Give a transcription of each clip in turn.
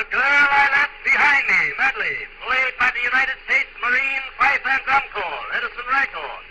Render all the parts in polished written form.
The girl I left behind me, Medley, played by the United States Marine Fife and Drum Corps, Edison Rycord.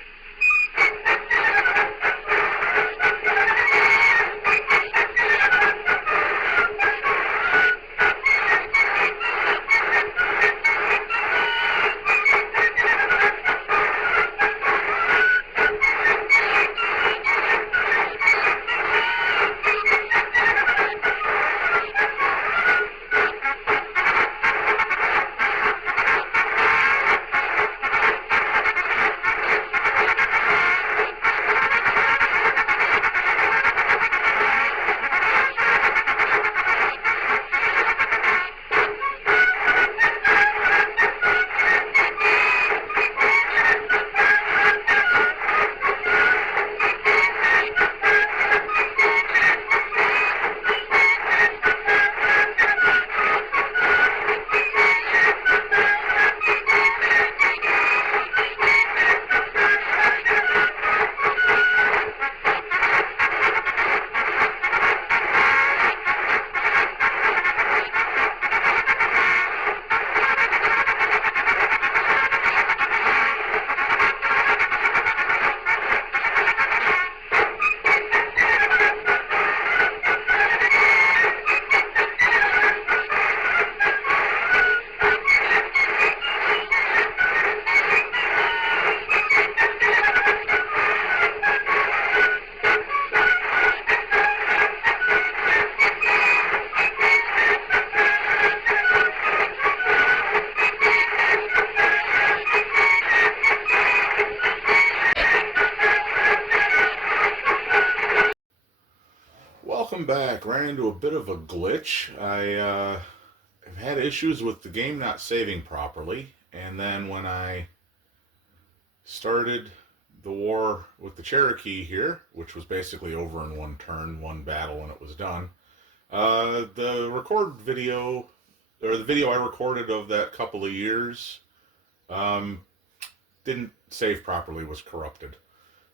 Welcome back. Ran into a bit of a glitch. I have had issues with the game not saving properly, and then when I started the war with the Cherokee here, which was basically over in one turn, one battle, and it was done, the record video, or the video I recorded of that couple of years, um, didn't save properly, was corrupted.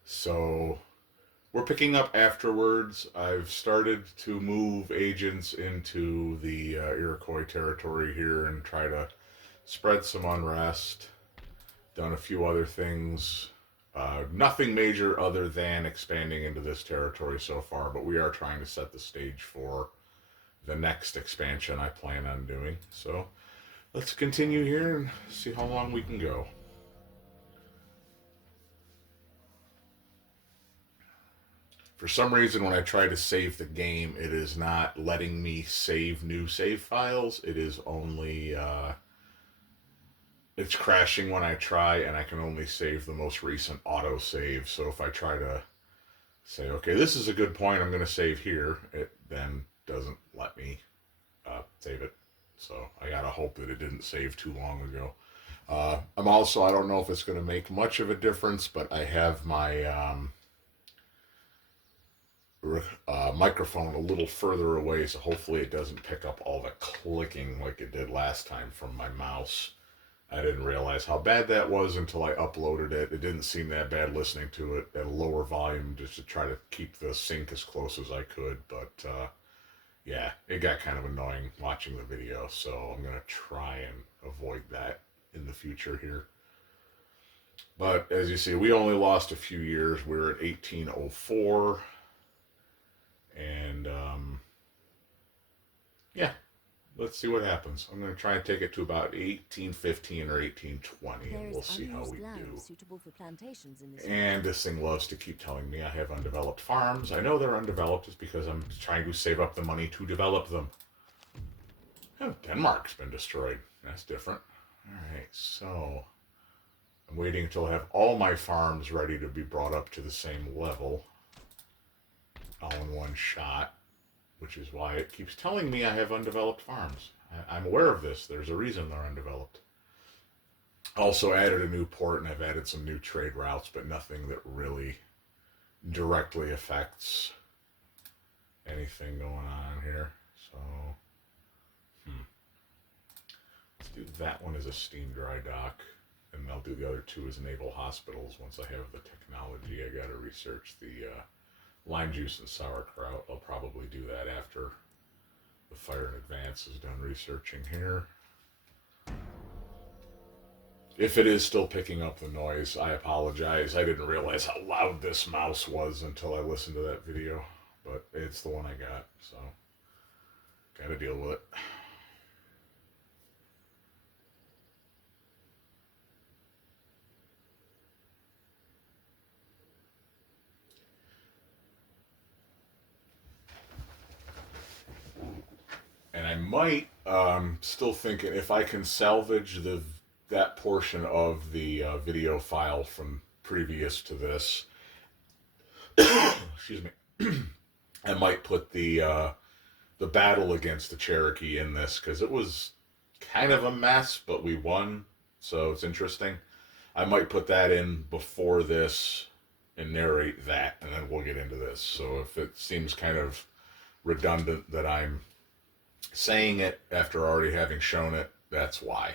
So we're picking up afterwards. I've started to move agents into the Iroquois territory here and try to spread some unrest. Done a few other things. Nothing major other than expanding into this territory so far, but we are trying to set the stage for the next expansion I plan on doing. So let's continue here and see how long we can go. For some reason, when I try to save the game, it is not letting me save new save files. It is only, it's crashing when I try, and I can only save the most recent auto save. So if I try to say, okay, this is a good point, I'm going to save here, it then doesn't let me save it. So I gotta hope that it didn't save too long ago. I'm also, I don't know if it's going to make much of a difference, but I have my microphone a little further away, so hopefully it doesn't pick up all the clicking like it did last time from my mouse. I didn't realize how bad that was until I uploaded it. It didn't seem that bad listening to it at a lower volume just to try to keep the sync as close as I could, but yeah, it got kind of annoying watching the video, so I'm going to try and avoid that in the future here. But as you see, we only lost a few years. We're at 1804. And yeah, let's see what happens. I'm going to try and take it to about 1815 or 1820, and we'll see how we do. And this thing loves to keep telling me I have undeveloped farms. I know they're undeveloped just because I'm trying to save up the money to develop them. Oh, Denmark's been destroyed. That's different. Alright, so I'm waiting until I have all my farms ready to be brought up to the same level, all in one shot, which is why it keeps telling me I have undeveloped farms. I'm aware of this. There's a reason they're undeveloped. Also added a new port, and I've added some new trade routes, but nothing that really directly affects anything going on here. So, let's do that one as a steam dry dock, and I'll do the other two as naval hospitals once I have the technology. I got to research the lime juice and sauerkraut. I'll probably do that after the The Fire in Advance is done researching here. If it is still picking up the noise, I apologize. I didn't realize how loud this mouse was until I listened to that video. But it's the one I got, so gotta deal with it. And I might still thinking if I can salvage that portion of the video file from previous to this. Excuse me. I might put the battle against the Cherokee in this because it was kind of a mess, but we won, so it's interesting. I might put that in before this and narrate that, and then we'll get into this. So if it seems kind of redundant that I'm saying it after already having shown it, that's why.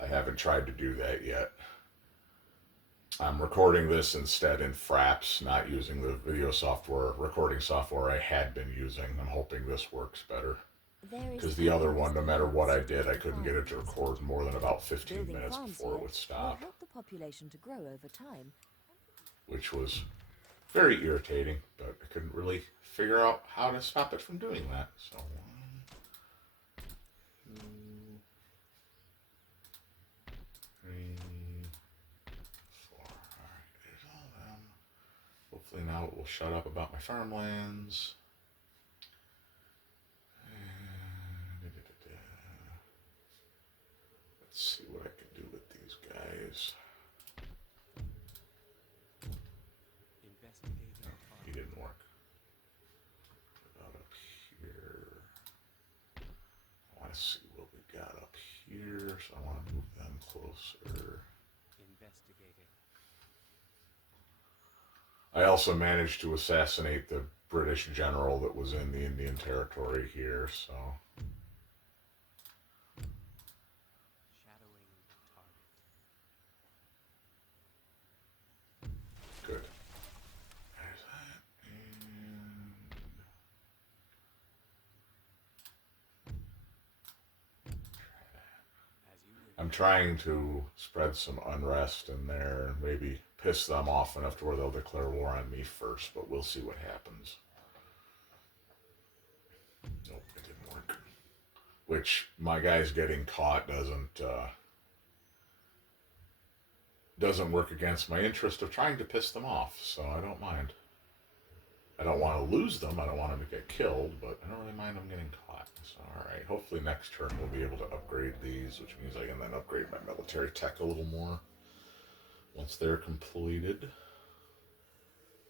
I haven't tried to do that yet. I'm recording this instead in Fraps, not using the video software, recording software I had been using. I'm hoping this works better. Because the other one, no matter what I did, I couldn't get it to record more than about 15 minutes before it would stop. Help the population to grow over time. Which was very irritating, but I couldn't really figure out how to stop it from doing that. So, 1, 2, 3, 4. Alright, there's all of them. Hopefully now it will shut up about my farmlands. Let's see what I can do with these guys. No, he didn't work. About up here. I want to see what we got up here, so I want to move them closer. I also managed to assassinate the British general that was in the Indian Territory here, so. Good. There's that, and I'm trying to spread some unrest in there and maybe piss them off enough to where they'll declare war on me first, but we'll see what happens. Nope, it didn't work. Which, my guys getting caught doesn't work against my interest of trying to piss them off, so I don't mind. I don't want to lose them, I don't want them to get killed, but I don't really mind them getting caught. So, alright, hopefully next turn we'll be able to upgrade these, which means I can then upgrade my military tech a little more once they're completed.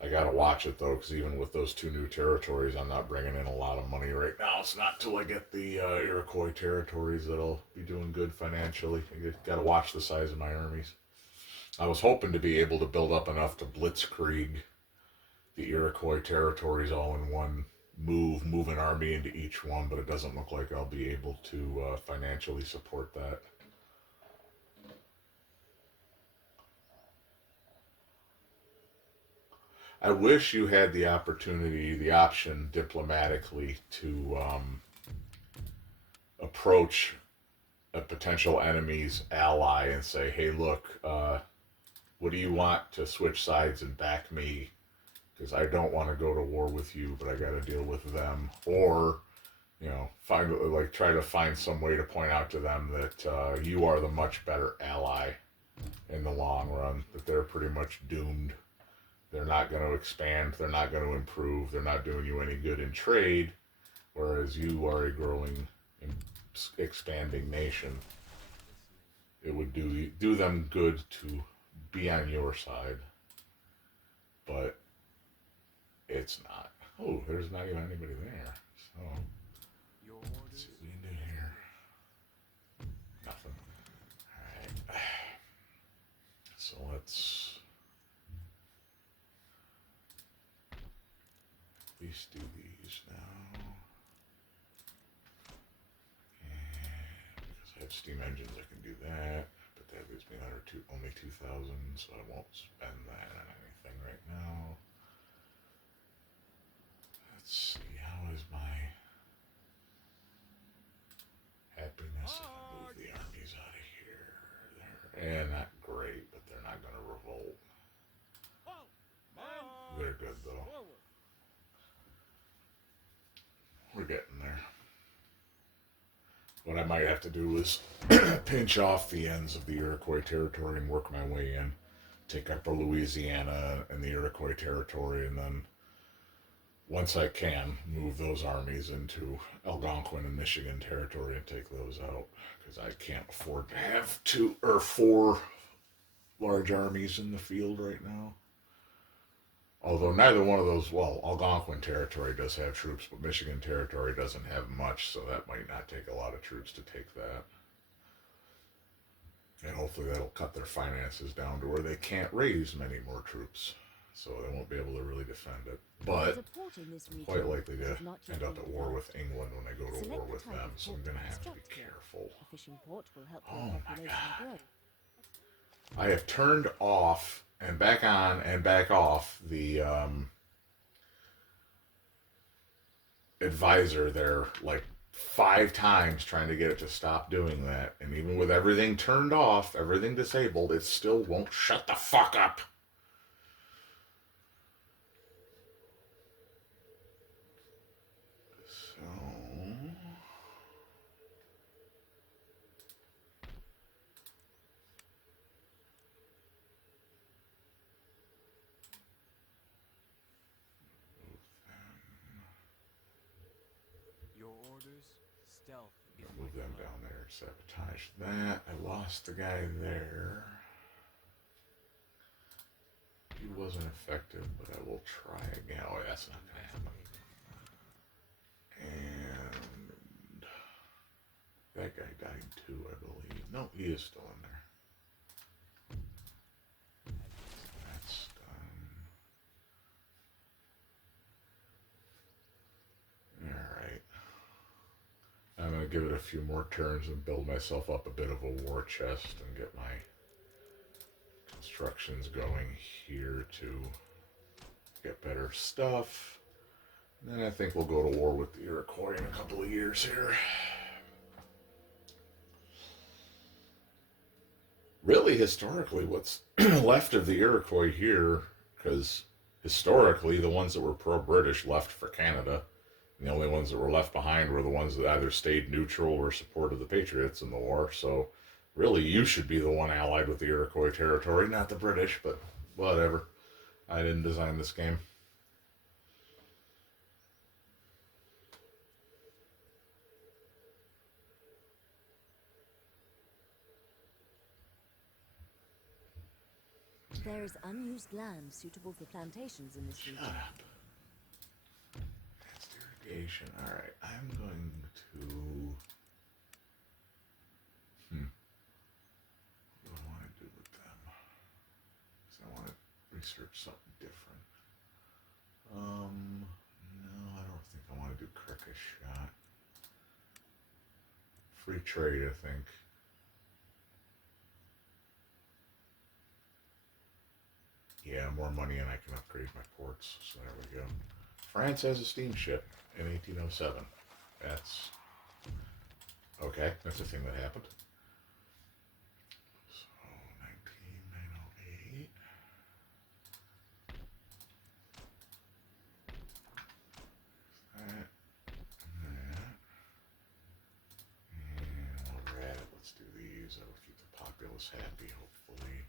I gotta watch it though, because even with those 2 new territories, I'm not bringing in a lot of money right now. It's not till I get the Iroquois territories that I'll be doing good financially. I gotta watch the size of my armies. I was hoping to be able to build up enough to blitzkrieg the Iroquois territories all in one move an army into each one, but it doesn't look like I'll be able to financially support that. I wish you had the option diplomatically to approach a potential enemy's ally and say, hey, look, what do you want to switch sides and back me? Because I don't want to go to war with you, but I got to deal with them. Or, try to find some way to point out to them that you are the much better ally in the long run, that they're pretty much doomed. They're not going to expand, they're not going to improve, they're not doing you any good in trade, whereas you are a growing, expanding nation. It would do them good to be on your side, but it's not. Oh, there's not even anybody there, so let's see what we can do here. Nothing. Alright, so let's at least do these now. And because I have steam engines, I can do that. But that leaves me only 2,000, so I won't spend that on anything right now. Let's see, how is my And not great, but they're not going to revolt. They're good, though. We're getting there. What I might have to do is pinch off the ends of the Iroquois territory and work my way in. Take Upper Louisiana and the Iroquois territory, and then once I can, move those armies into Algonquin and Michigan territory and take those out, because I can't afford to have 2 or 4 large armies in the field right now. Although neither one of those, well, Algonquin territory does have troops, but Michigan territory doesn't have much, so that might not take a lot of troops to take that. And hopefully that'll cut their finances down to where they can't raise many more troops, so they won't be able to really defend it. But I'm quite likely to end up at war with England when I go to war with them, so I'm going to have to be careful. Oh my god. I have turned off and back on and back off the advisor there like 5 times trying to get it to stop doing that. And even with everything turned off, everything disabled, it still won't shut the fuck up. Move them down there, sabotage that. I lost the guy there. He wasn't effective, but I will try again. Oh, that's not gonna happen. And that guy died too, I believe. No, he is still in there. That's done. Alright. I'm going to give it a few more turns and build myself up a bit of a war chest and get my constructions going here to get better stuff. And then I think we'll go to war with the Iroquois in a couple of years here. Really, historically, what's left of the Iroquois here, because historically the ones that were pro-British left for Canada. And the only ones that were left behind were the ones that either stayed neutral or supported the Patriots in the war. So really, you should be the one allied with the Iroquois territory, not the British, but whatever. I didn't design this game. There is unused land suitable for plantations in this region. Shut up. That's irrigation. Alright, I'm going to... What do I want to do with them? Because I want to research something different. No, I don't think I want to do cricket shot. Free trade, I think. Yeah, more money and I can upgrade my ports. So there we go. France has a steamship in 1807. That's... okay, that's a thing that happened. So, 1908. That. And that. And while we're at it, let's do these. That'll keep the populace happy, hopefully.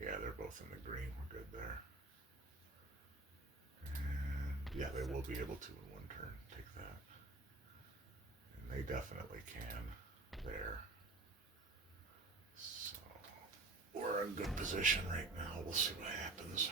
Yeah, they're both in the green. We're good there. And yeah, they will be able to in one turn take that. And they definitely can there. So we're in good position right now. We'll see what happens.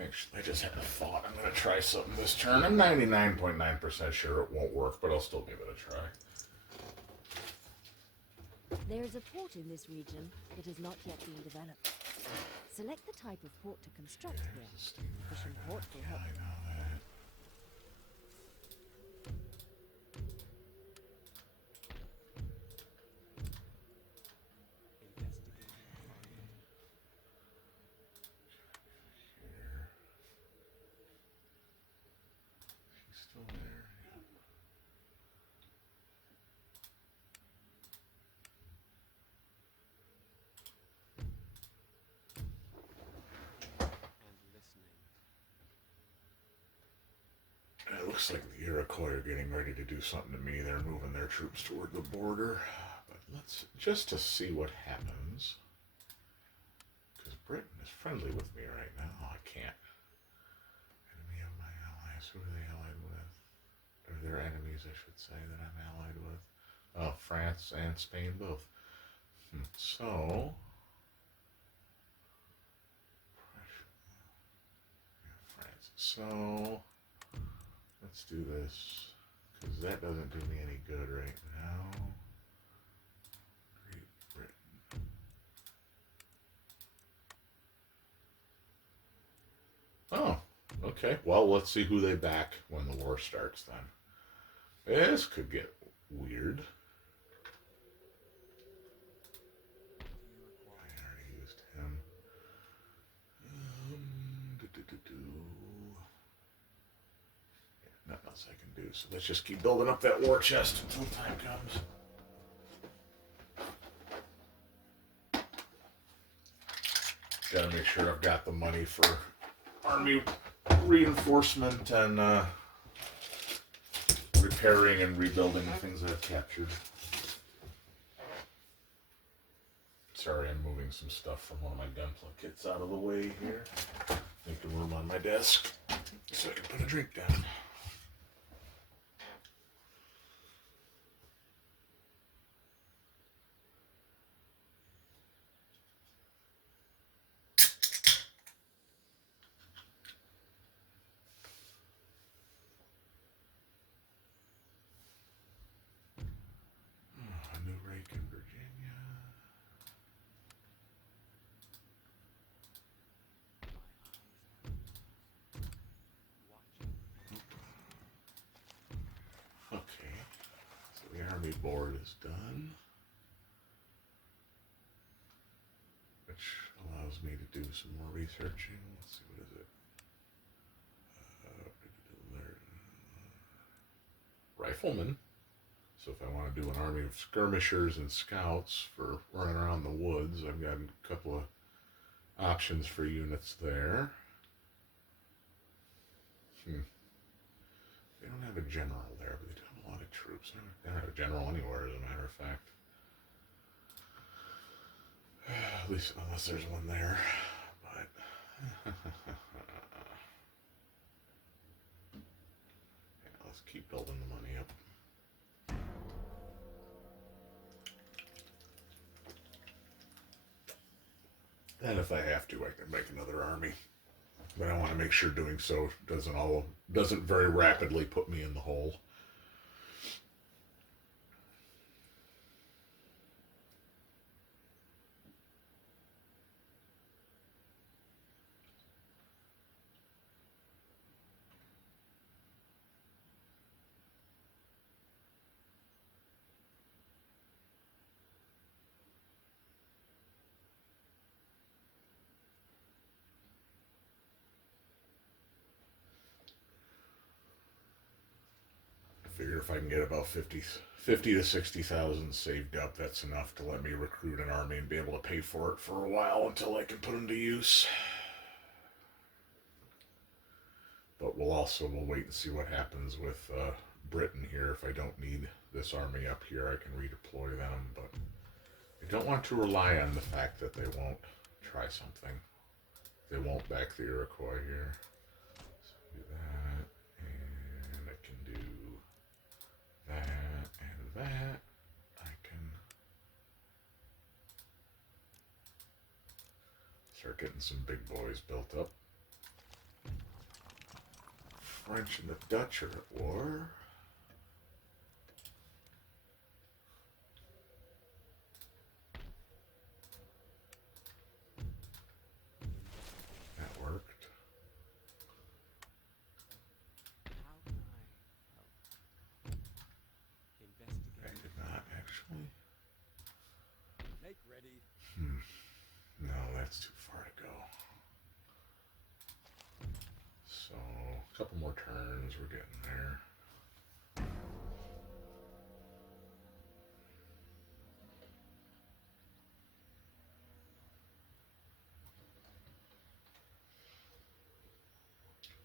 Actually, I just had a thought. I'm going to try something this turn. I'm 99.9% sure it won't work, but I'll still give it a try. There is a port in this region that has not yet been developed. Select the type of port to construct here. Efficient port will Yeah, help. I know that. Here. She's still there. Yeah. It looks like the Iroquois are getting ready to do something to me. They're moving their troops toward the border. But let's, just to see what happens. Because Britain is friendly with me right now. Oh, I can't. Enemy of my allies. Who are they allied with? Or their enemies, I should say, that I'm allied with. Oh, France and Spain both. So... France. So... let's do this. Because that doesn't do me any good right now. Great Britain. Oh, okay. Well, let's see who they back when the war starts then. This could get weird. I already used him. Yeah, nothing else I can do. So let's just keep building up that war chest until time comes. Gotta make sure I've got the money for army reinforcement and repairing and rebuilding the things that I've captured. Sorry, I'm moving some stuff from one of my gunpla kits out of the way here. Making room on my desk so I can put a drink down. Oh, a new rake in Virginia. Okay, so the army board is done, which allows me to do some more researching. Let's see, what is it? Rifleman. So if I want to do an army of skirmishers and scouts for running around the woods, I've got a couple of options for units there. They don't have a general there, but they do have a lot of troops. They don't have a general anywhere, as a matter of fact. At least, unless there's one there. But yeah, let's keep building the money up. And if I have to, I can make another army. But I want to make sure doing so doesn't very rapidly put me in the hole. I figure if I can get about 50 to 60,000 saved up, that's enough to let me recruit an army and be able to pay for it for a while until I can put them to use. But we'll wait and see what happens with Britain here. If I don't need this army up here, I can redeploy them. But I don't want to rely on the fact that they won't try something. They won't back the Iroquois here. So do that, and I can do that and that. I can start getting some big boys built up. French and the Dutch are at war. That worked. How can I help? I Investigate. did not actually. Make ready. No, that's too far to go. So, a couple more turns, we're getting there.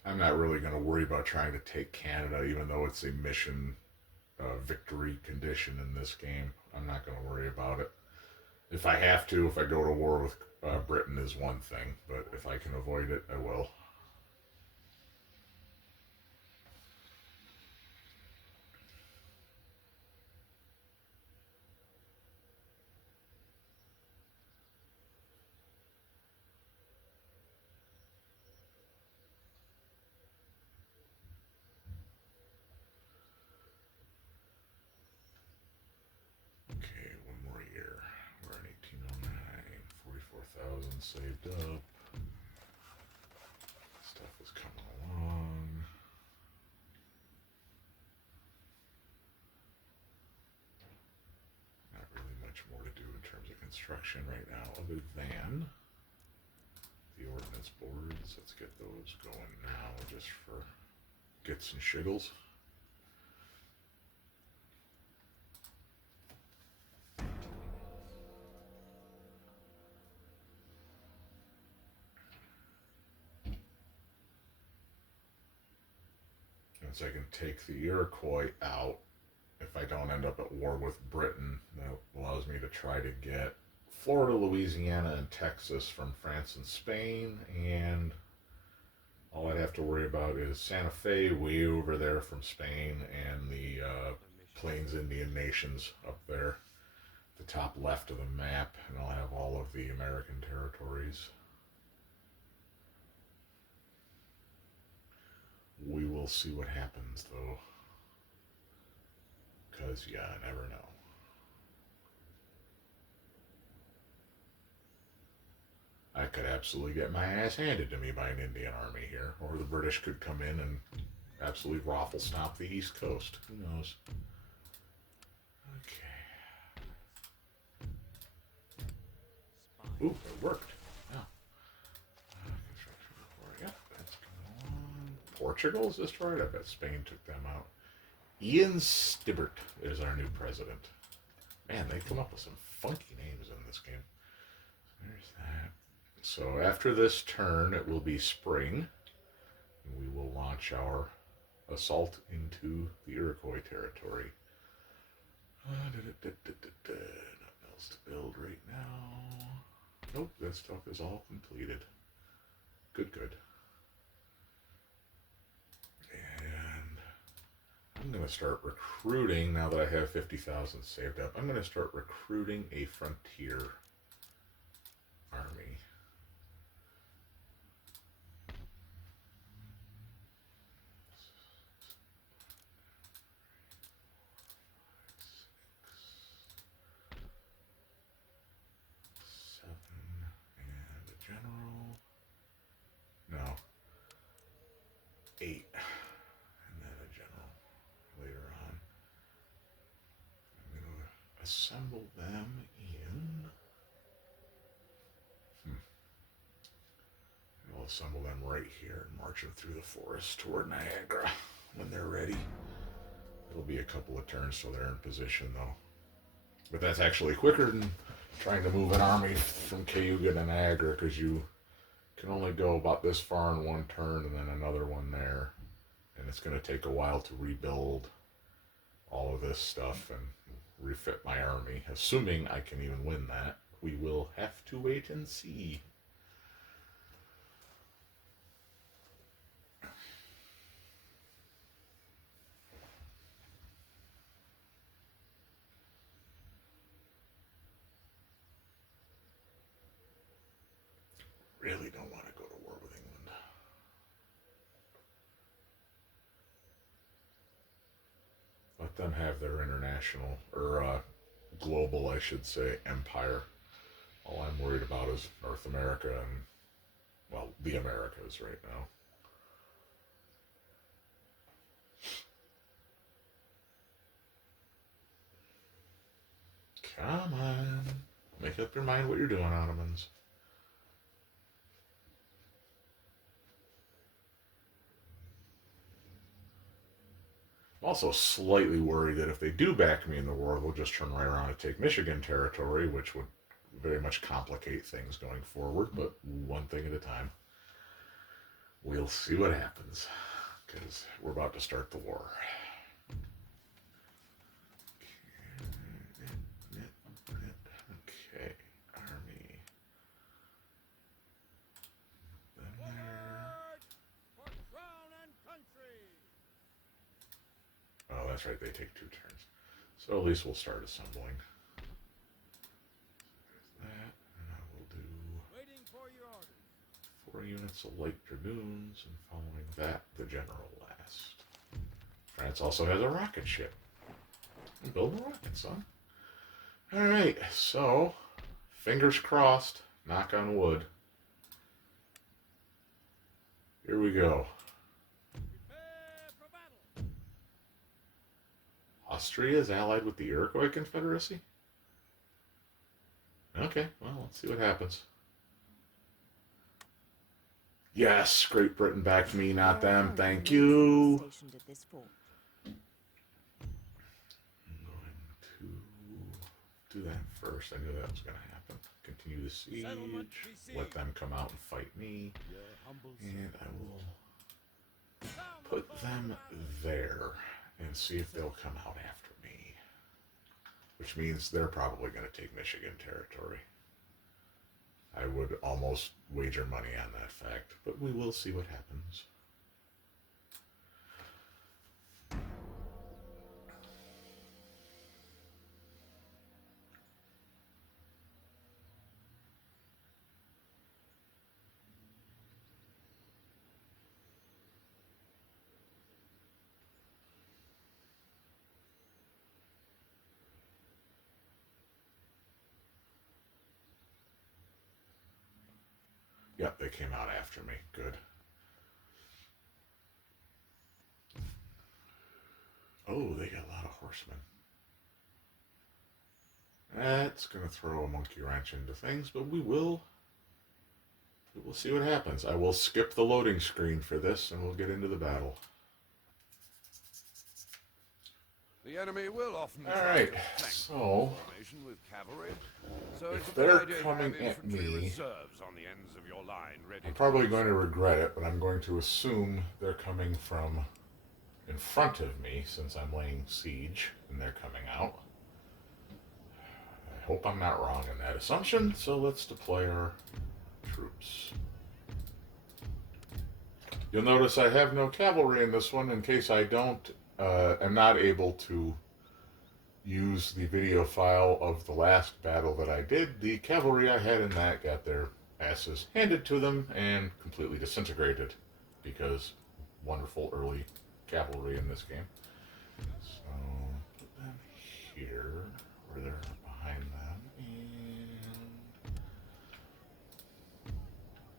I'm not really going to worry about trying to take Canada, even though it's a mission victory condition in this game. I'm not going to worry about it. If I have to, if I go to war with Britain is one thing, but if I can avoid it, I will. Okay, one more year. We're in 1809, 44,000 saved up. Stuff is coming along. Not really much more to do in terms of construction right now, other than the ordnance boards. Let's get those going now, just for gets and shiggles. Once I can take the Iroquois out, if I don't end up at war with Britain, that allows me to try to get Florida, Louisiana, and Texas from France and Spain, and all I'd have to worry about is Santa Fe way over there from Spain, and the Plains Indian Nations up there, the top left of the map, and I'll have all of the American territories. We will see what happens, though, because, yeah, I never know. I could absolutely get my ass handed to me by an Indian army here, or the British could come in and absolutely raffle stomp the East Coast. Who knows? Okay. Ooh, it worked. Yeah. Construction report. Yep, that's going on. Portugal's destroyed. I bet Spain took them out. Ian Stibbert is our new president. Man, they come up with some funky names in this game. There's that. So after this turn, it will be spring. And we will launch our assault into the Iroquois territory. Nothing else to build right now. Nope, that stuff is all completed. Good, good. And I'm going to start recruiting, now that I have 50,000 saved up, I'm going to start recruiting a frontier army. And a general. No. 8. And then a general later on. I'm going to assemble them in. I'll assemble them right here and march them through the forest toward Niagara when they're ready. It'll be a couple of turns till they're in position, though. But that's actually quicker than trying to move an army from Cayuga to Niagara, because you can only go about this far in one turn and then another one there. And it's going to take a while to rebuild all of this stuff and refit my army. Assuming I can even win that. We will have to wait and see. Really don't want to go to war with England. them have their international, or global, I should say, empire. All I'm worried about is North America and, well, the Americas right now. Come on. Make up your mind what you're doing, Ottomans. I'm also slightly worried that if they do back me in the war, they'll just turn right around and take Michigan territory, which would very much complicate things going forward, but one thing at a time. We'll see what happens, because we're about to start the war. Okay, army. Then there. For crown and country. Oh, that's right, they take 2 turns. So at least we'll start assembling. There's that, and I will do Waiting for your orders. 4 units of light dragoons, and following that, the general last. France also has a rocket ship. I'm building rockets, son. Alright, so, fingers crossed, knock on wood. Here we go. Prepare for battle. Austria is allied with the Iroquois Confederacy? Okay, well, let's see what happens. Yes, Great Britain backed me, not There are them. Thank currently you. stationed at this fort. I'm going to do that first. I knew that was going to happen. Continue the siege. Settlement Let besieged. them come out and fight me. Your humble And I will Sound the put call them of battle. there and see if they'll come out after me. Which means they're probably going to take Michigan territory. I would almost wager money on that fact, but we will see what happens. Yep, they came out after me. Good. Oh, they got a lot of horsemen. That's going to throw a monkey wrench into things, but we will see what happens. I will skip the loading screen for this, and we'll get into the battle. The enemy will often All try right, to flank so formation with cavalry. So if it's a they're good idea to coming have at infantry me, reserves on the ends of your line ready. I'm probably going to regret it, but I'm going to assume they're coming from in front of me since I'm laying siege and they're coming out. I hope I'm not wrong in that assumption, so let's deploy our troops. You'll notice I have no cavalry in this one in case I am not able to use the video file of the last battle that I did. The cavalry I had in that got their asses handed to them and completely disintegrated because wonderful early cavalry in this game. So put them here where they're behind them, and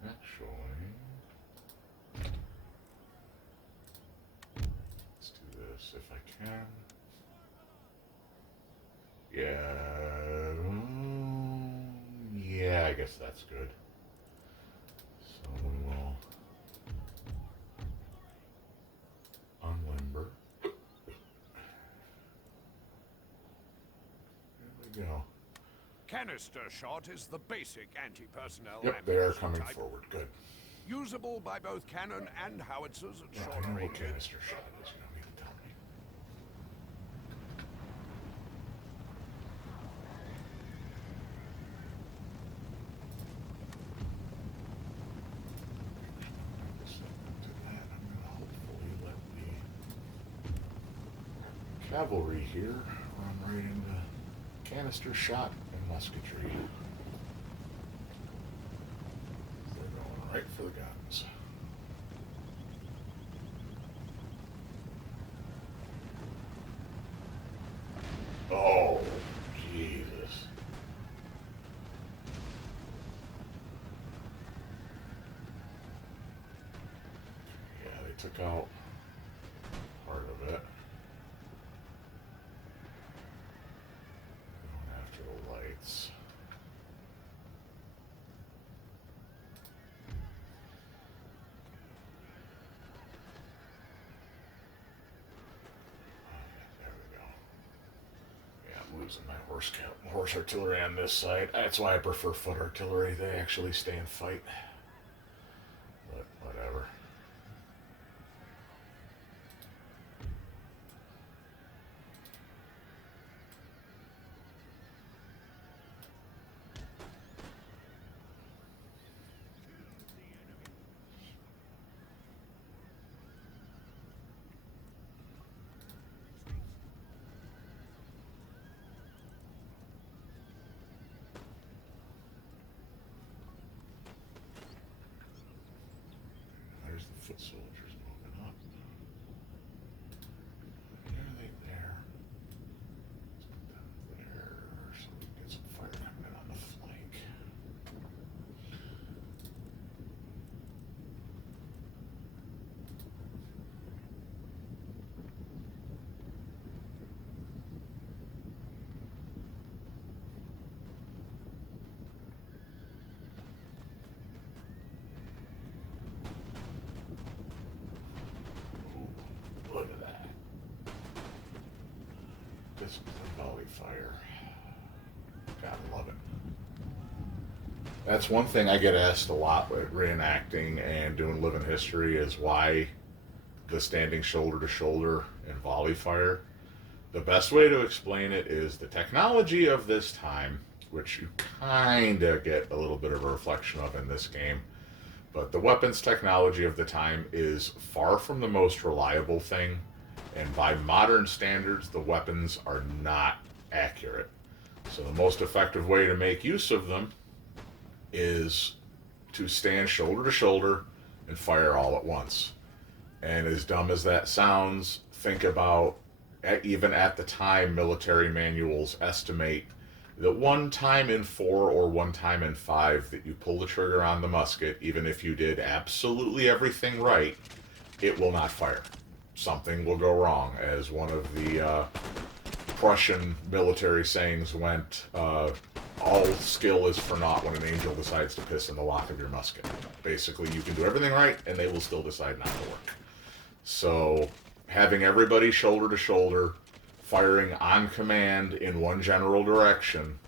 actually let's do this if I can. Yeah, I guess that's good. So we will unlimber. There we go. Canister shot is the basic anti-personnel Yep, they are ammunition coming type, forward. Good. usable by both cannon and howitzers at Yeah, I shorter know what range. canister shot is. You don't need to tell me. Cavalry here run right into canister shot and musketry. They're going right for the guns. took out part of it. Going after the lights. There we go. Yeah, I'm losing my horse artillery on this side. That's why I prefer foot artillery. They actually stay and fight. But whatever. There's the foot soldiers moving up. Where are they there? Let's put them there so we can get some fire coming in on the flank. Ooh, look at that. Discipline volley fire. Gotta love it. That's one thing I get asked a lot with reenacting and doing living history is why the standing shoulder to shoulder and volley fire. The best way to explain it is the technology of this time, which you kind of get a little bit of a reflection of in this game, but the weapons technology of the time is far from the most reliable thing, and by modern standards, the weapons are not accurate. So the most effective way to make use of them is to stand shoulder to shoulder and fire all at once. And as dumb as that sounds, think about, even at the time, military manuals estimate that one time in 4 or one time in 5 that you pull the trigger on the musket, even if you did absolutely everything right, it will not fire. Something will go wrong. As one of the Prussian military sayings went, all skill is for naught when an angel decides to piss in the lock of your musket. Basically, you can do everything right, and they will still decide not to work. So, having everybody shoulder to shoulder, firing on command in one general direction,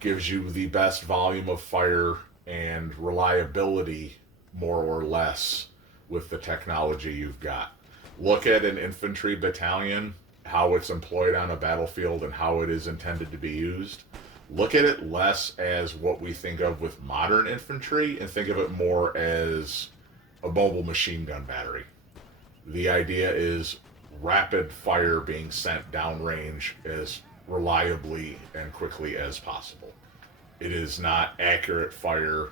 gives you the best volume of fire and reliability, more or less, with the technology you've got. Look at an infantry battalion, how it's employed on a battlefield and how it is intended to be used. Look at it less as what we think of with modern infantry and think of it more as a mobile machine gun battery. The idea is rapid fire being sent downrange as reliably and quickly as possible. It is not accurate fire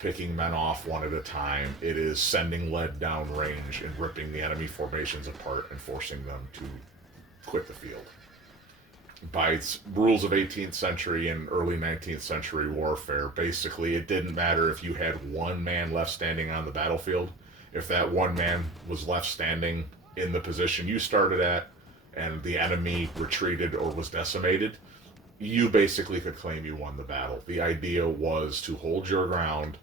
picking men off one at a time. It is sending lead downrange and ripping the enemy formations apart and forcing them to quit the field. By its rules of 18th century and early 19th century warfare, basically it didn't matter if you had one man left standing on the battlefield. If that one man was left standing in the position you started at and the enemy retreated or was decimated, you basically could claim you won the battle. The idea was to hold your ground,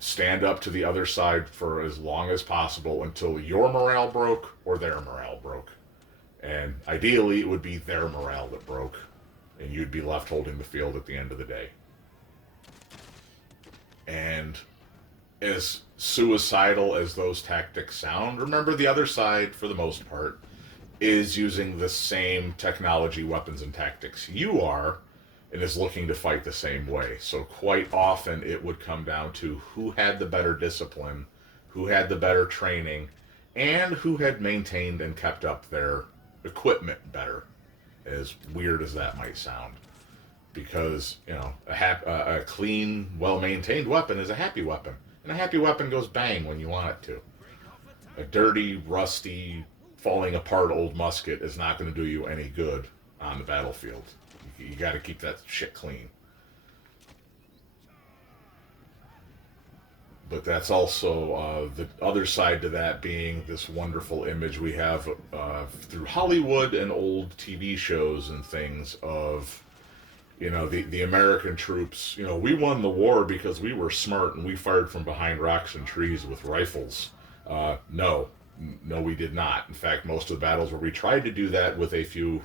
stand up to the other side for as long as possible until your morale broke or their morale broke. And ideally, it would be their morale that broke, and you'd be left holding the field at the end of the day. And as suicidal as those tactics sound, remember the other side, for the most part, is using the same technology, weapons, and tactics you are, and is looking to fight the same way. So quite often it would come down to who had the better discipline, who had the better training, and who had maintained and kept up their equipment better, as weird as that might sound. Because, you know, a clean, well-maintained weapon is a happy weapon. And a happy weapon goes bang when you want it to. A dirty, rusty, falling apart old musket is not going to do you any good on the battlefield. You got to keep that shit clean. but that's also the other side to that being this wonderful image we have through Hollywood and old TV shows and things of, you know, the American troops. You know, we won the war because we were smart and we fired from behind rocks and trees with rifles. No, we did not. In fact, most of the battles where we tried to do that, with a few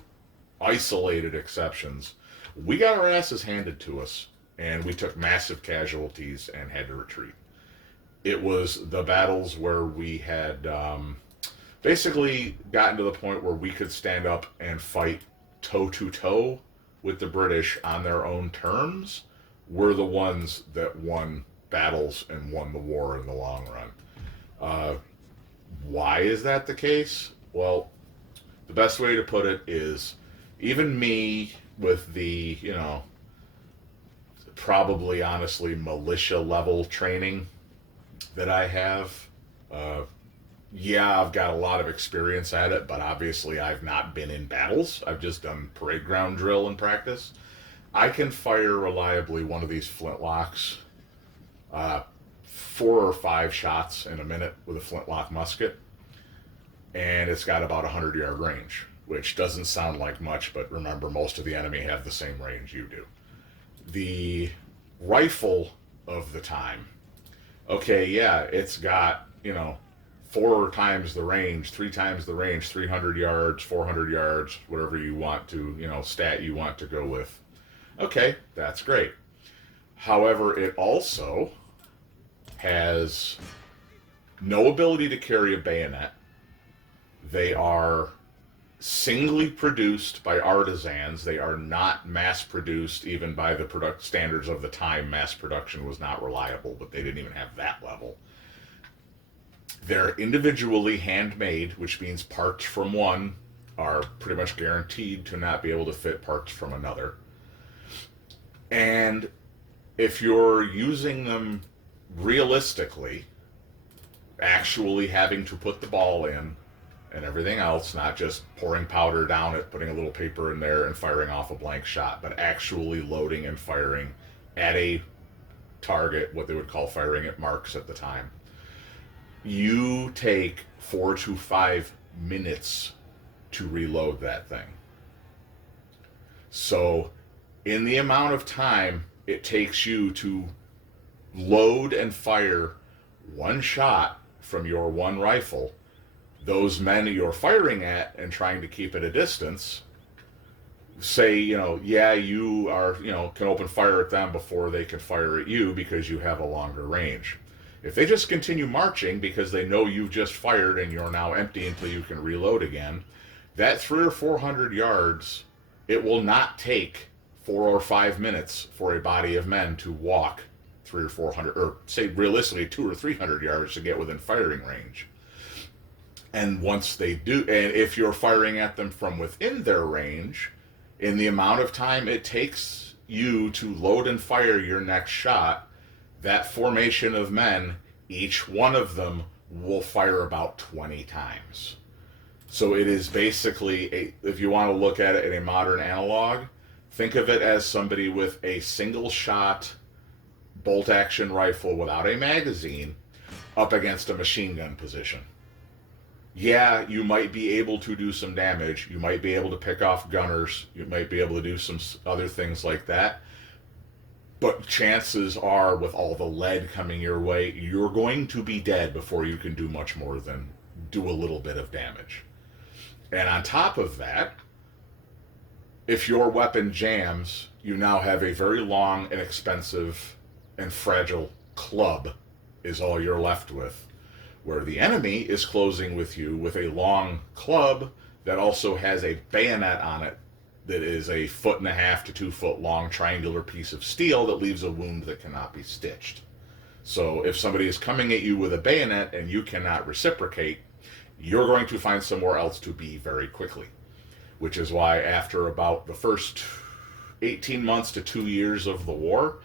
isolated exceptions, we got our asses handed to us, and we took massive casualties and had to retreat. It was the battles where we had basically gotten to the point where we could stand up and fight toe-to-toe with the British on their own terms, were the ones that won battles and won the war in the long run. Why is that the case? Well, the best way to put it is, even me, with the, you know, probably honestly militia level training that I have, yeah, I've got a lot of experience at it, but obviously I've not been in battles. I've just done parade ground drill and practice. I can fire reliably one of these flintlocks, 4 or 5 shots in a minute with a flintlock musket, and it's got about 100-yard range, which doesn't sound like much, but remember, most of the enemy have the same range you do. The rifle of the time, okay, yeah, it's got, you know, 4 times the range, 3 times the range, 300 yards, 400 yards, whatever you want to, you know, stat you want to go with. Okay, that's great. However, it also has no ability to carry a bayonet. They are singly produced by artisans. They are not mass produced, even by the product standards of the time. Mass production was not reliable, but they didn't even have that level. They're individually handmade, which means parts from one are pretty much guaranteed to not be able to fit parts from another. And if you're using them realistically, actually having to put the ball in and everything else, not just pouring powder down it, putting a little paper in there and firing off a blank shot, but actually loading and firing at a target, what they would call firing at marks at the time, you take 4 to 5 minutes to reload that thing. So in the amount of time it takes you to load and fire one shot from your one rifle, those men you're firing at and trying to keep at a distance, say, you know, yeah, you are, you know, can open fire at them before they can fire at you because you have a longer range. If they just continue marching because they know you've just fired and you're now empty until you can reload again, that 300 or 400 yards, it will not take 4 or 5 minutes for a body of men to walk 300 or 400, or say realistically 200 or 300 yards to get within firing range. And once they do, and if you're firing at them from within their range, in the amount of time it takes you to load and fire your next shot, that formation of men, each one of them will fire about 20 times. So it is basically, if you want to look at it in a modern analog, think of it as somebody with a single shot bolt action rifle without a magazine up against a machine gun position. Yeah, you might be able to do some damage. You might be able to pick off gunners. You might be able to do some other things like that. But chances are, with all the lead coming your way, you're going to be dead before you can do much more than do a little bit of damage. And on top of that, if your weapon jams, you now have a very long and expensive and fragile club is all you're left with. Where the enemy is closing with you with a long club that also has a bayonet on it that is 1.5 to 2 foot long triangular piece of steel that leaves a wound that cannot be stitched. So if somebody is coming at you with a bayonet and you cannot reciprocate, you're going to find somewhere else to be very quickly. Which is why after about the first 18 months to 2 years of the war,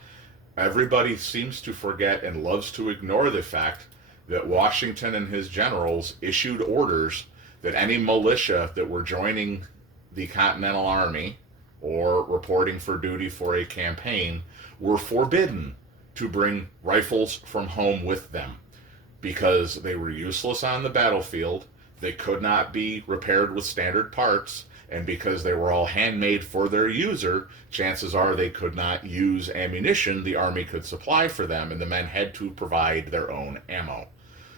everybody seems to forget and loves to ignore the fact that Washington and his generals issued orders that any militia that were joining the Continental Army or reporting for duty for a campaign were forbidden to bring rifles from home with them because they were useless on the battlefield, they could not be repaired with standard parts, and because they were all handmade for their user, chances are they could not use ammunition the Army could supply for them, and the men had to provide their own ammo.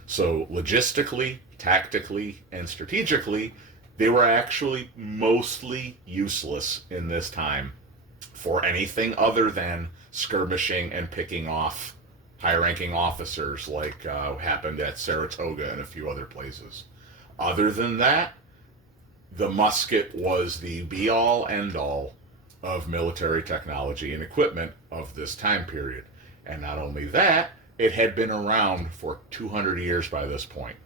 So logistically, tactically, and strategically, they were actually mostly useless in this time for anything other than skirmishing and picking off high-ranking officers like happened at Saratoga and a few other places. Other than that, the musket was the be-all, end-all of military technology and equipment of this time period. And not only that, it had been around for 200 years by this point.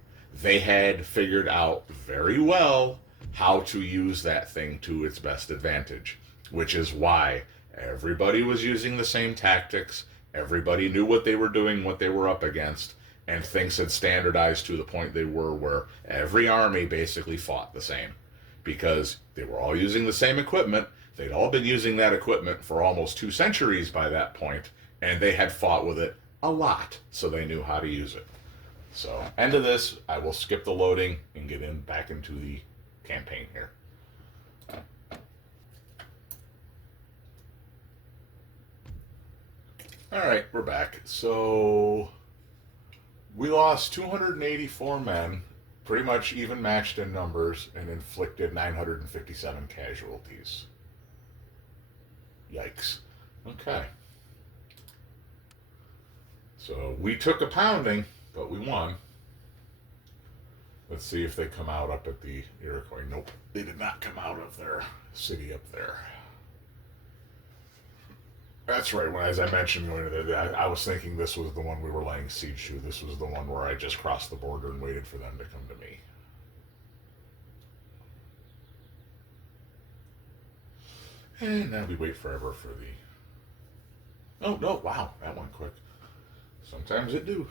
They had figured out very well how to use that thing to its best advantage, which is why everybody was using the same tactics, everybody knew what they were doing, what they were up against, and things had standardized to the point they were where every army basically fought the same because they were all using the same equipment. They'd all been using that equipment for almost 2 centuries by that point, and they had fought with it a lot, so they knew how to use it. So, end of this, I will skip the loading and get back into the campaign here. Alright, we're back. So, we lost 284 men, pretty much even matched in numbers, and inflicted 957 casualties. Yikes. Okay. So, we took a pounding, but we won. Let's see if they come out up at the Iroquois. Nope, they did not come out of their city up there. That's right. As I mentioned going to there, I was thinking this was the one we were laying siege to. This was the one where I just crossed the border and waited for them to come to me. And now we wait forever for the... Oh, no, wow, that went quick. Sometimes it do.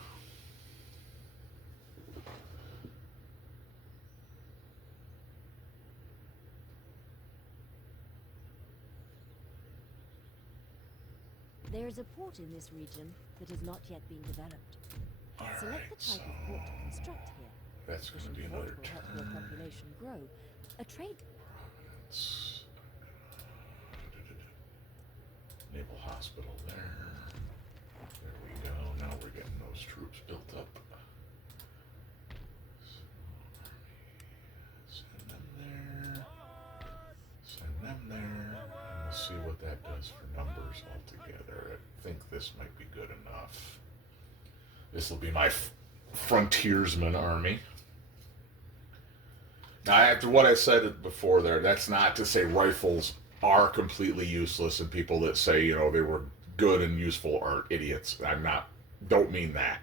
There is a port in this region that has not yet been developed. Select Alright, the so type of port to construct here. that's going to be Efficient another port will help your turn. population grow. A trade Providence. Naval Hospital there. There we go. Now we're getting those troops built up. So, send them there. Send them there. And we'll see what that does for numbers altogether. I think this might be good enough. This will be my frontiersman army. Now, after what I said before there, that's not to say rifles are completely useless and people that say, you know, they were good and useful are idiots. Don't mean that.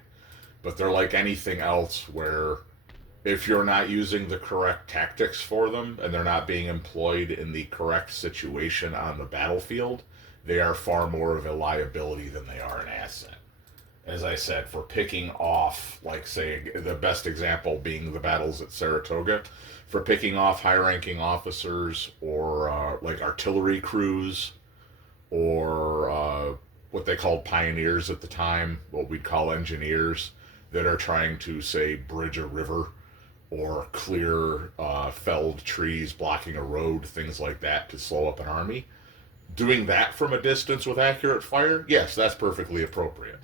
But they're like anything else where if you're not using the correct tactics for them and they're not being employed in the correct situation on the battlefield, they are far more of a liability than they are an asset. As I said, for picking off, like say, the best example being the battles at Saratoga, for picking off high-ranking officers or like artillery crews or what they called pioneers at the time, what we'd call engineers, that are trying to, say, bridge a river or clear felled trees blocking a road, things like that to slow up an army. Doing that from a distance with accurate fire, yes, that's perfectly appropriate.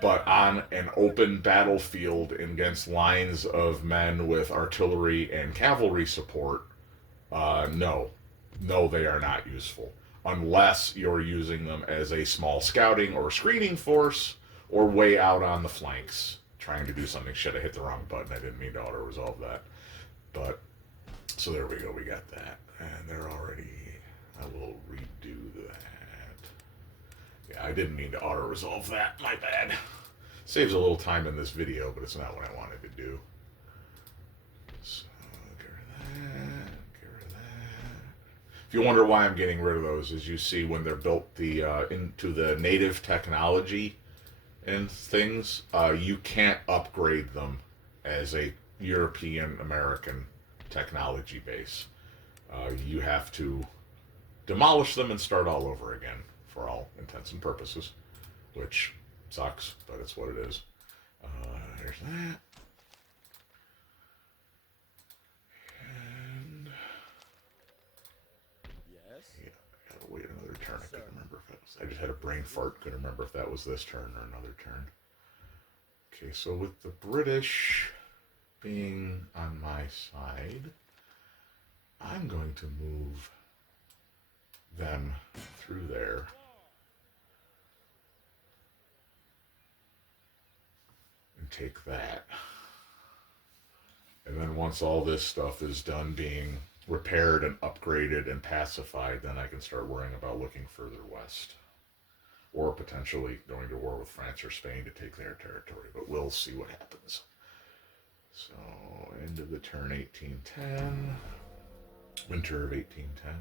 But on an open battlefield against lines of men with artillery and cavalry support, no, they are not useful. Unless you're using them as a small scouting or screening force or way out on the flanks, trying to do something. Shit, I hit the wrong button. I didn't mean to auto-resolve that. But, so there we go, we got that. And they're already, I will redo that. Yeah, I didn't mean to auto-resolve that. My bad. Saves a little time in this video, but it's not what I wanted to do. So, get rid of that. Get rid of that. If you wonder why I'm getting rid of those, as you see when they're built into the native technology and things, you can't upgrade them as a European American technology base. You have to demolish them and start all over again, for all intents and purposes. which sucks, but it's what it is. There's that. And Yes. yeah, I gotta wait another turn. I couldn't remember if that was. I just had a brain fart. Couldn't remember if that was this turn or another turn. Okay, so with the British being on my side, I'm going to move them through there. And take that. And then once all this stuff is done being repaired and upgraded and pacified, then I can start worrying about looking further west. Or potentially going to war with France or Spain to take their territory. But we'll see what happens. So, end of the turn 1810. Winter of 1810.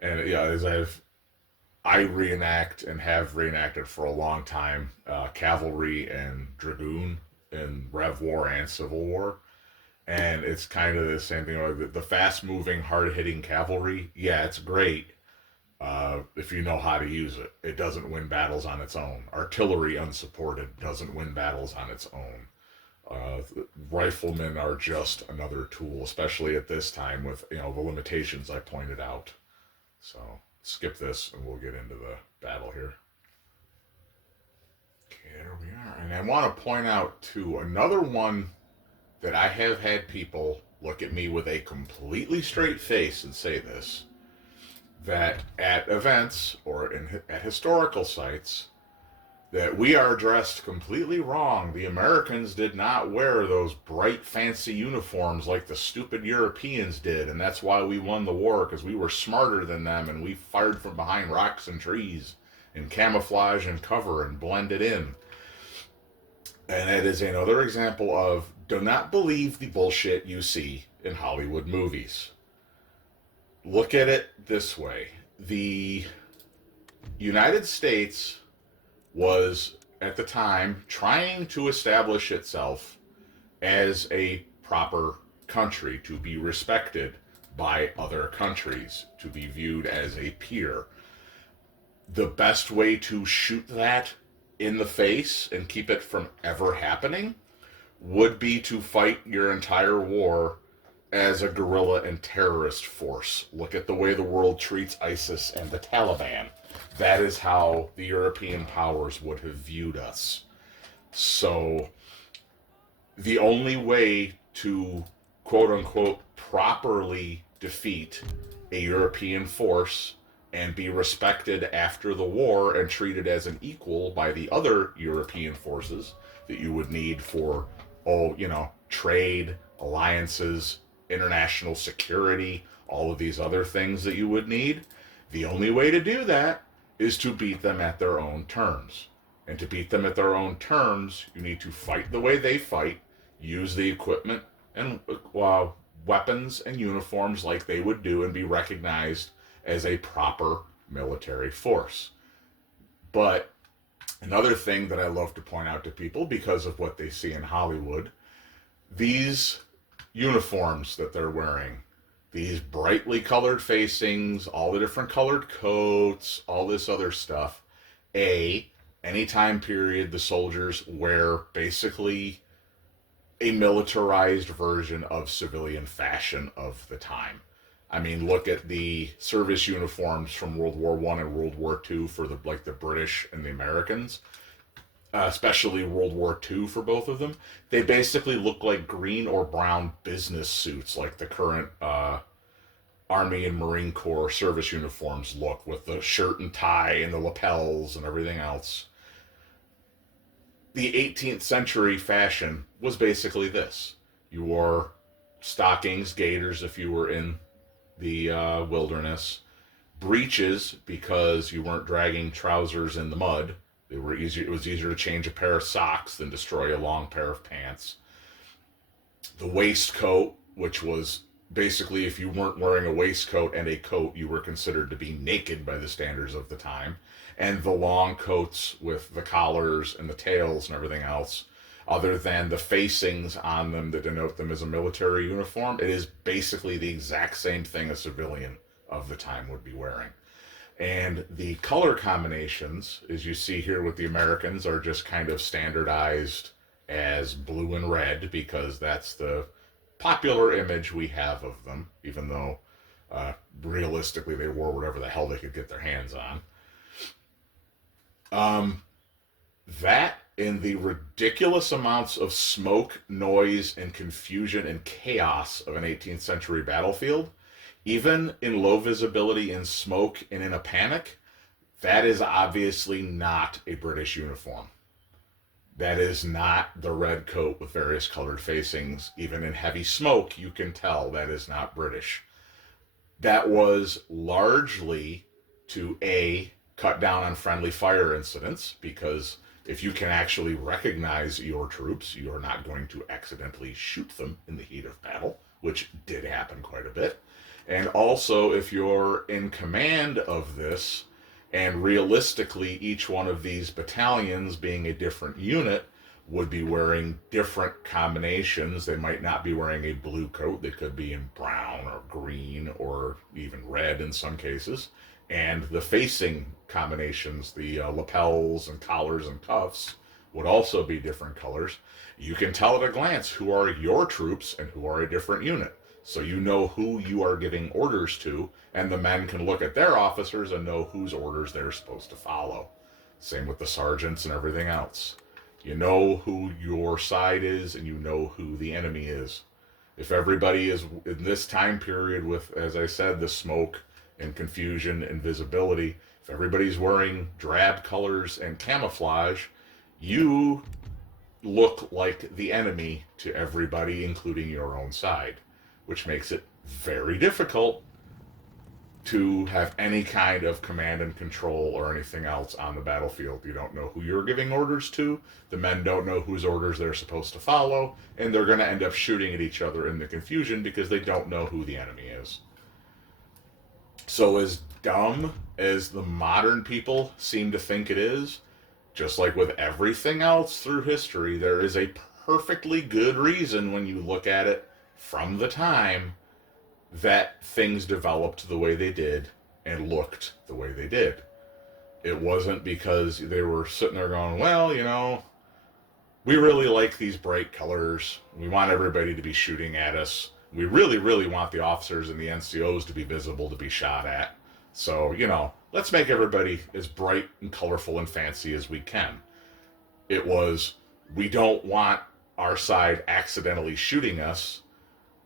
And yeah, as I reenact and have reenacted for a long time cavalry and dragoon in Rev War and Civil War. And it's kind of the same thing. Like the fast-moving, hard-hitting cavalry, yeah, it's great if you know how to use it. It doesn't win battles on its own. Artillery unsupported doesn't win battles on its own. Riflemen are just another tool, especially at this time with the limitations I pointed out. So skip this and we'll get into the battle here. Okay, there we are. And I want to point out too, another one that I have had people look at me with a completely straight face and say this, that at events or at historical sites, that we are dressed completely wrong. The Americans did not wear those bright, fancy uniforms like the stupid Europeans did, and that's why we won the war, because we were smarter than them, and we fired from behind rocks and trees, and camouflage and cover, and blended in. And that is another example of, do not believe the bullshit you see in Hollywood movies. Look at it this way. The United States was, at the time, trying to establish itself as a proper country, to be respected by other countries, to be viewed as a peer. The best way to shoot that in the face and keep it from ever happening would be to fight your entire war as a guerrilla and terrorist force. Look at the way the world treats ISIS and the Taliban. That is how the European powers would have viewed us. So the only way to, quote unquote, properly defeat a European force and be respected after the war and treated as an equal by the other European forces that you would need for, trade, alliances, international security, all of these other things that you would need. The only way to do that is to beat them at their own terms. And to beat them at their own terms, you need to fight the way they fight, use the equipment and weapons and uniforms like they would do, and be recognized as a proper military force. But another thing that I love to point out to people, because of what they see in Hollywood, these uniforms that they're wearing, these brightly colored facings, all the different colored coats, all this other stuff, any time period the soldiers wear basically a militarized version of civilian fashion of the time. I mean, look at the service uniforms from World War I and World War II for the British and the Americans, especially World War II for both of them. They basically look like green or brown business suits, like the current Army and Marine Corps service uniforms look, with the shirt and tie and the lapels and everything else. The 18th century fashion was basically this. You wore stockings, gaiters if you were in the wilderness, breeches because you weren't dragging trousers in the mud. It was easier to change a pair of socks than destroy a long pair of pants. The waistcoat, which was basically, if you weren't wearing a waistcoat and a coat, you were considered to be naked by the standards of the time. And the long coats with the collars and the tails and everything else. Other than the facings on them that denote them as a military uniform, it is basically the exact same thing a civilian of the time would be wearing. And the color combinations, as you see here with the Americans, are just kind of standardized as blue and red because that's the popular image we have of them, even though realistically they wore whatever the hell they could get their hands on. That and the ridiculous amounts of smoke, noise, and confusion and chaos of an 18th century battlefield, even in low visibility, in smoke, and in a panic, that is obviously not a British uniform. That is not the red coat with various colored facings. Even in heavy smoke, you can tell that is not British. That was largely to A, cut down on friendly fire incidents, because if you can actually recognize your troops, you're not going to accidentally shoot them in the heat of battle, which did happen quite a bit. And also, if you're in command of this, and realistically each one of these battalions, being a different unit, would be wearing different combinations. They might not be wearing a blue coat. They could be in brown or green or even red in some cases. And the facing combinations, the lapels and collars and cuffs, would also be different colors. You can tell at a glance who are your troops and who are a different unit. So you know who you are giving orders to, and the men can look at their officers and know whose orders they're supposed to follow. Same with the sergeants and everything else. You know who your side is, and you know who the enemy is. If everybody is in this time period with, as I said, the smoke and confusion and visibility, if everybody's wearing drab colors and camouflage, you look like the enemy to everybody, including your own side, which makes it very difficult to have any kind of command and control or anything else on the battlefield. You don't know who you're giving orders to, the men don't know whose orders they're supposed to follow, and they're going to end up shooting at each other in the confusion because they don't know who the enemy is. So as dumb as the modern people seem to think it is, just like with everything else through history, there is a perfectly good reason when you look at it from the time that things developed the way they did and looked the way they did. It wasn't because they were sitting there going, well, you know, we really like these bright colors. We want everybody to be shooting at us. We really, really want the officers and the NCOs to be visible to be shot at. So, you know, let's make everybody as bright and colorful and fancy as we can. It was, we don't want our side accidentally shooting us,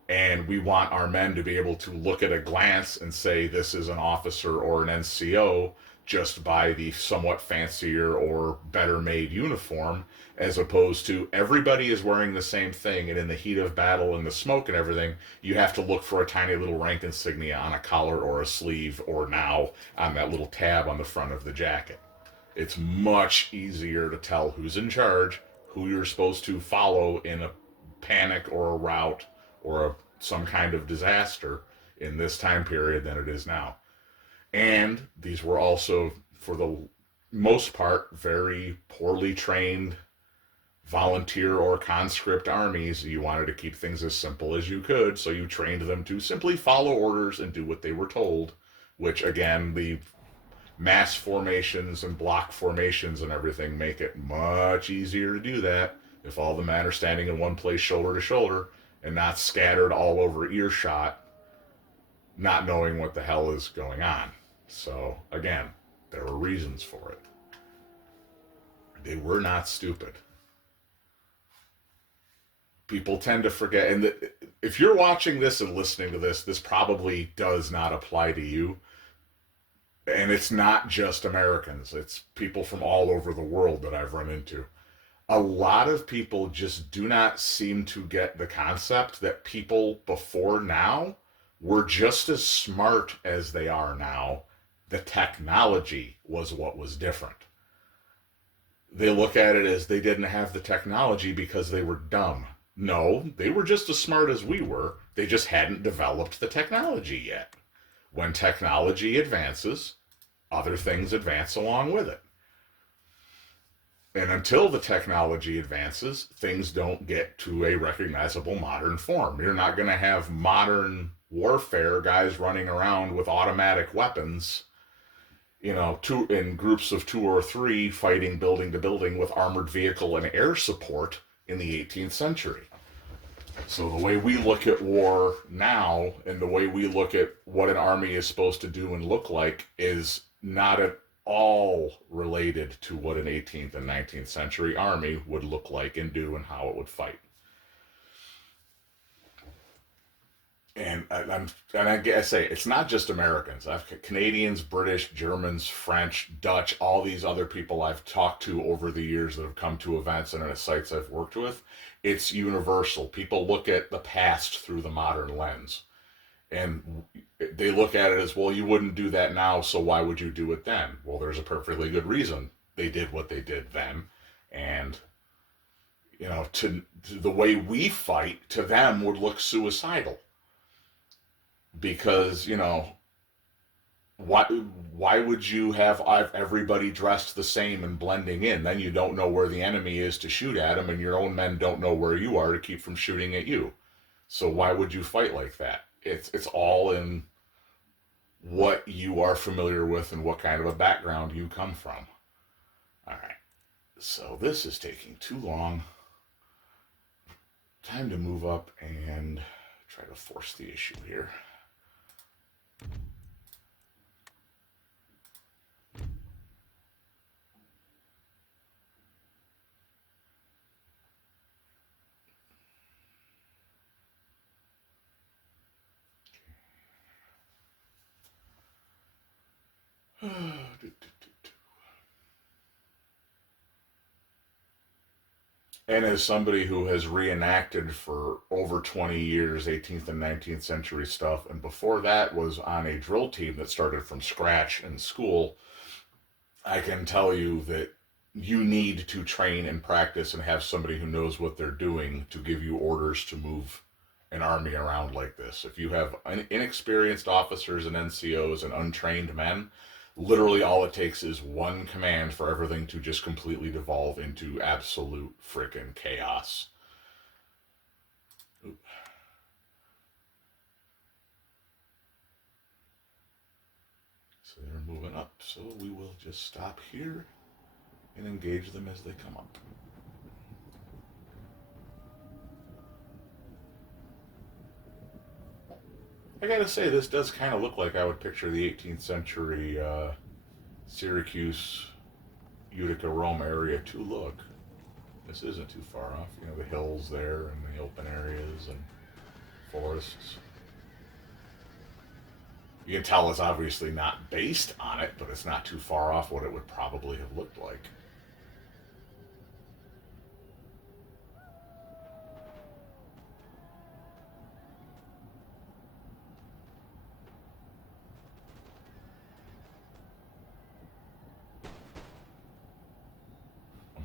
and we want our men to be able to look at a glance and say this is an officer or an NCO just by the somewhat fancier or better made uniform, as opposed to everybody is wearing the same thing, and in the heat of battle and the smoke and everything, you have to look for a tiny little rank insignia on a collar or a sleeve, or now on that little tab on the front of the jacket. It's much easier to tell who's in charge, who you're supposed to follow in a panic or a rout or some kind of disaster in this time period than it is now. And these were also, for the most part, very poorly trained volunteer or conscript armies. You wanted to keep things as simple as you could, so you trained them to simply follow orders and do what they were told, which, again, the mass formations and block formations and everything make it much easier to do that if all the men are standing in one place shoulder to shoulder and not scattered all over earshot, not knowing what the hell is going on. So, again, there were reasons for it. They were not stupid. People tend to forget, and if you're watching this and listening to this, this probably does not apply to you. And it's not just Americans, it's people from all over the world that I've run into. A lot of people just do not seem to get the concept that people before now were just as smart as they are now. The technology was what was different. They look at it as they didn't have the technology because they were dumb. No, they were just as smart as we were. They just hadn't developed the technology yet. When technology advances, other things advance along with it. And until the technology advances, things don't get to a recognizable modern form. You're not going to have modern warfare guys running around with automatic weapons, two in groups of 2 or 3 fighting building to building with armored vehicle and air support in the 18th century. So the way we look at war now and the way we look at what an army is supposed to do and look like is not at all related to what an 18th and 19th century army would look like and do and how it would fight. And I say it's not just Americans. I've got Canadians, British, Germans, French, Dutch, all these other people I've talked to over the years that have come to events and at sites I've worked with. It's universal. People look at the past through the modern lens. And they look at it as, well, you wouldn't do that now, so why would you do it then? Well, there's a perfectly good reason they did what they did then. And, to the way we fight, to them would look suicidal. Because, why would you have everybody dressed the same and blending in? Then you don't know where the enemy is to shoot at them, and your own men don't know where you are to keep from shooting at you. So why would you fight like that? It's all in what you are familiar with and what kind of a background you come from. All right. So this is taking too long. Time to move up and try to force the issue here. And as somebody who has reenacted for over 20 years 18th and 19th century stuff, and before that was on a drill team that started from scratch in school, I can tell you that you need to train and practice and have somebody who knows what they're doing to give you orders to move an army around like this. If you have inexperienced officers and NCOs and untrained men, literally all it takes is one command for everything to just completely devolve into absolute frickin' chaos. Oop. So they're moving up, so we will just stop here and engage them as they come up. I gotta say, this does kind of look like I would picture the 18th century Syracuse, Utica, Rome area to look. This isn't too far off. The hills there and the open areas and forests. You can tell it's obviously not based on it, but it's not too far off what it would probably have looked like.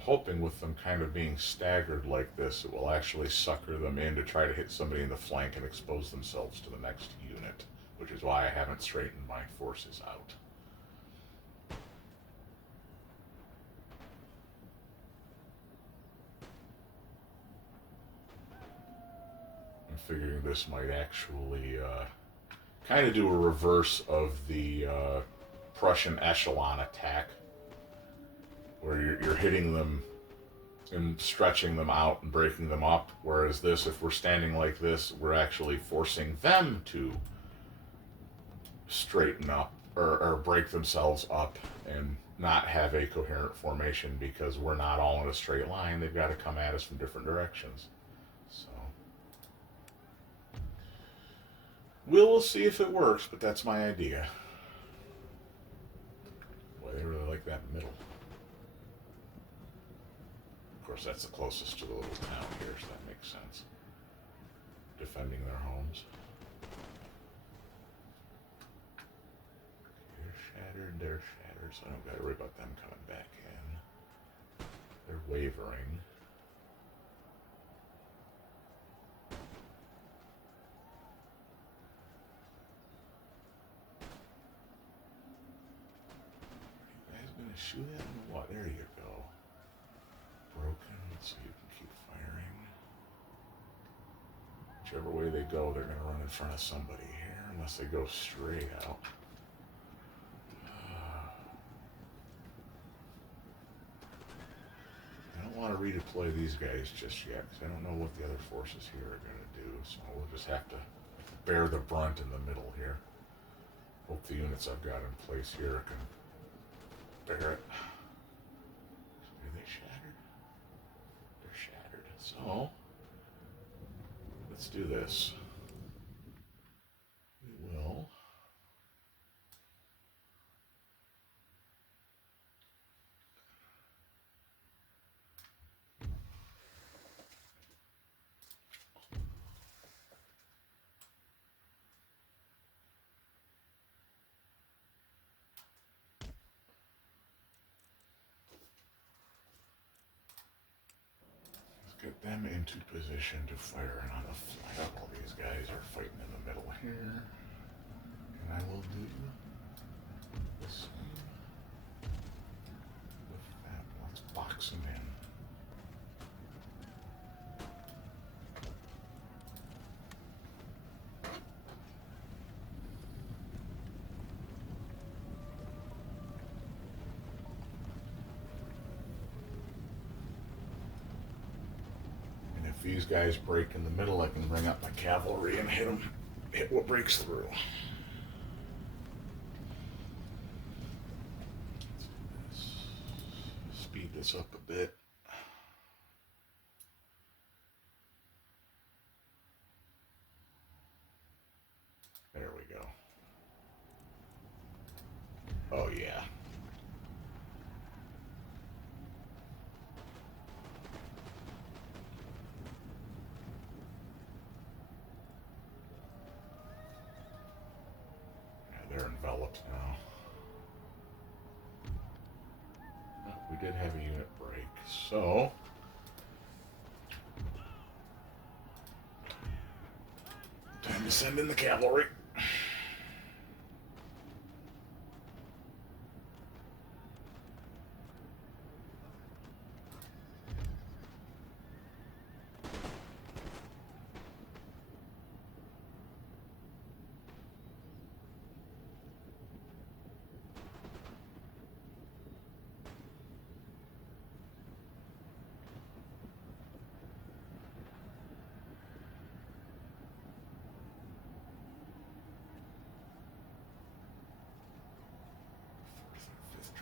Hoping with them kind of being staggered like this, it will actually sucker them in to try to hit somebody in the flank and expose themselves to the next unit, which is why I haven't straightened my forces out. I'm figuring this might actually kind of do a reverse of the Prussian echelon attack, where you're hitting them and stretching them out and breaking them up, whereas this, if we're standing like this, we're actually forcing them to straighten up or break themselves up and not have a coherent formation, because we're not all in a straight line. They've got to come at us from different directions. So we'll see if it works, but that's my idea. Boy, they really like that middle. Of course, that's the closest to the little town here, so that makes sense. Defending their homes. They're shattered, so I don't gotta worry about them coming back in. They're wavering. Are you guys gonna shoot at them or what? There you go. So you can keep firing. Whichever way they go, they're going to run in front of somebody here, unless they go straight out. I don't want to redeploy these guys just yet, because I don't know what the other forces here are going to do, so we'll just have to bear the brunt in the middle here. Hope the units I've got in place here can bear it. Are they shattered? They're shattered. So, let's do this. We will. Get them into position to fire on the flat while these guys are fighting in the middle here. And I will do the same with that. Let's box them in. If these guys break in the middle, I can bring up my cavalry and hit what breaks through. Let's speed this up a bit. There we go. Oh yeah. They're enveloped now. Well, we did have a unit break, so time to send in the cavalry.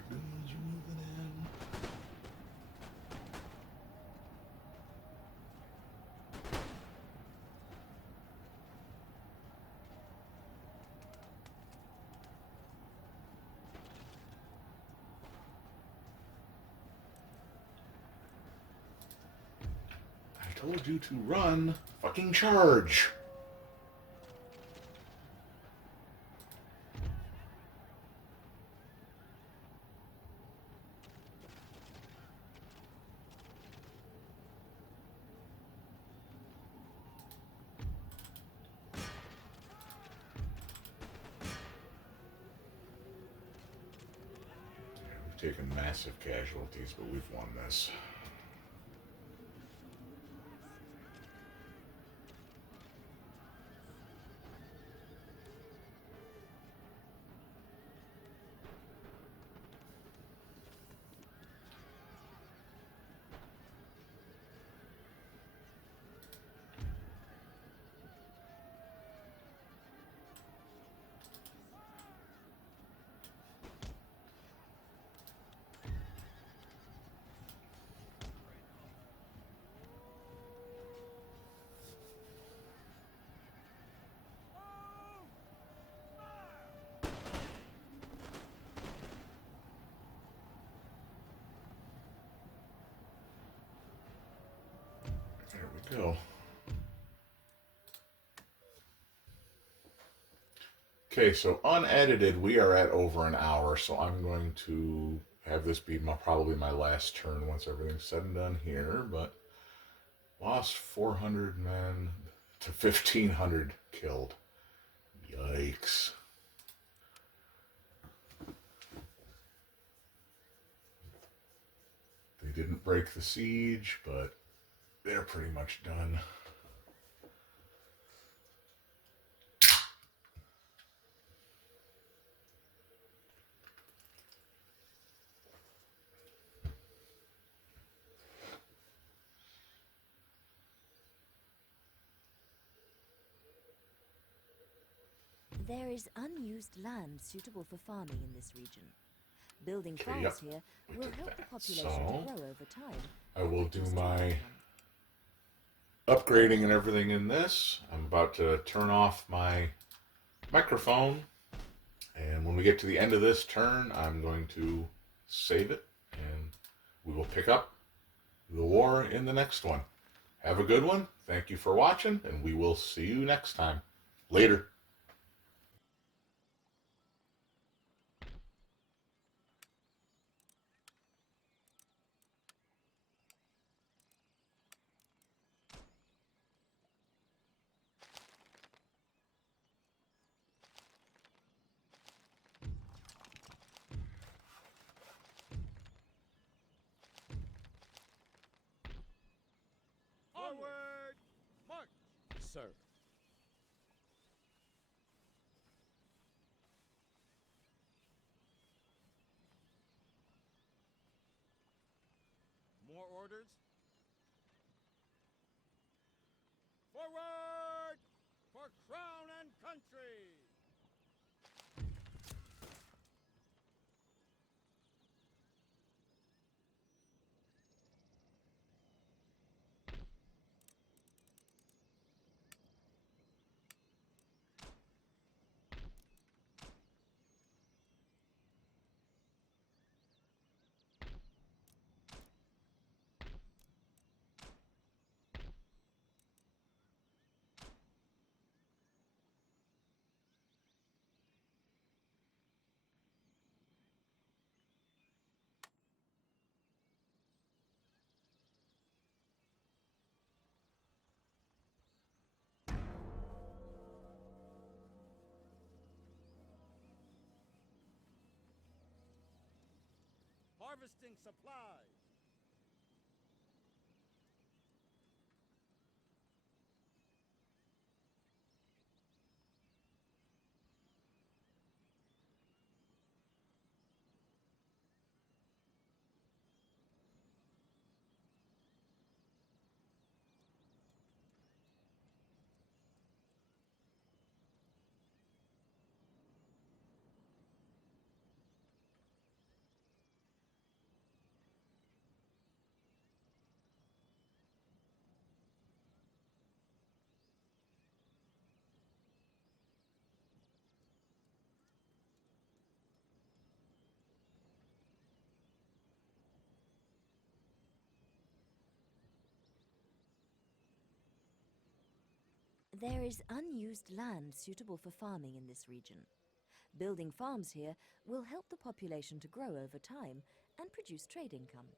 Dragoons are moving in. I told you to run. Fucking charge. We've taken massive casualties, but we've won this. There we go. Okay, so unedited, we are at over an hour, so I'm going to have this be probably my last turn once everything's said and done here, but lost 400 men to 1,500 killed. Yikes. They didn't break the siege, but they're pretty much done. There is unused land suitable for farming in this region. Building Okay, farms yep, here we will did help that. the population So, to grow over time. I will do Reduce my trade income. upgrading and everything in this. I'm about to turn off my microphone, and when we get to the end of this turn, I'm going to save it, and we will pick up the war in the next one. Have a good one. Thank you for watching, and we will see you next time. Later. Forward! March! Sir. More orders? Forward! For crown and country! Harvesting supplies. There is unused land suitable for farming in this region. Building farms here will help the population to grow over time and produce trade income.